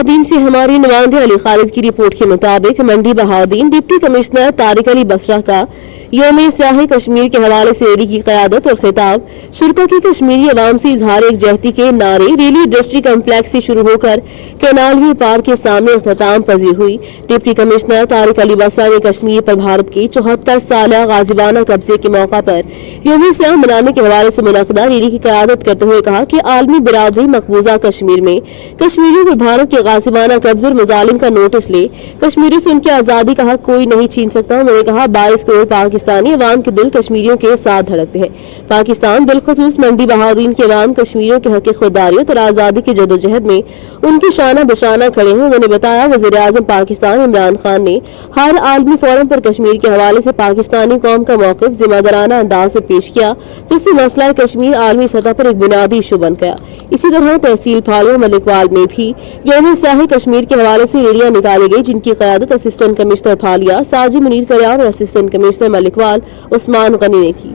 बहाउद्दीन से हमारे नुमाइंदे अली खालिद की रिपोर्ट के मुताबिक मंडी बहाउद्दीन डिप्टी कमिश्नर तारिक अली बसरा का यौम स्याह कश्मीर के हवाले से रैली की क़यादत और खिताब शुरका की कश्मीरी अवाम से इजहार एकजहती के नारे रैली डिस्ट्रिक्ट कम्प्लेक्स से शुरू होकर कैनाल व्यू पार्क के सामने अख्ताम पजीर हुई। डिप्टी कमिश्नर तारिक अली बसरा ने कश्मीर पर भारत के 74 साल गाजिबाना कब्जे के मौका पर यौम स्याह मनाने के हवाले से मुनक़दा रैली की क़यादत करते हुए कहा कि आलमी बिरादरी मकबूजा कश्मीर में कश्मीरियों को भारत के गाजिबाना कब्जे और मुजालिम का नोटिस ले, कश्मीरियों से उनकी आज़ादी का हक कोई नहीं छीन सकता। उन्होंने कहा 22 करोड़ पाकिस्तानी अवाम के दिल कश्मीरियों के साथ धड़कते हैं। पाकिस्तान बिलखसूस मंडी बहाउद्दीन के अवाम कश्मीरियों के हक खुदारियत और आज़ादी की जदोजहद में उनकी शाना बशाना खड़े हैं। उन्होंने बताया वज़ीर-ए-आज़म पाकिस्तान इमरान खान ने हर आलमी फोरम पर कश्मीर के हवाले से पाकिस्तानी कौम का मौक़िफ़ ज़िम्मेदाराना अंदाज से पेश किया, जिससे मसला कश्मीर आलमी सतह पर एक बुनियादी इशू बन गया। इसी तरह तहसील फालिया मलिकवाल में भी यौम स्याह कश्मीर के हवाले से रैलियां निकाली गई, जिनकी क़यादत असिस्टेंट कमिश्नर फालिया साजिद मुनीर कयार और असिस्टेंट कमिश्नर मलिकवाल उस्मान गनी ने की।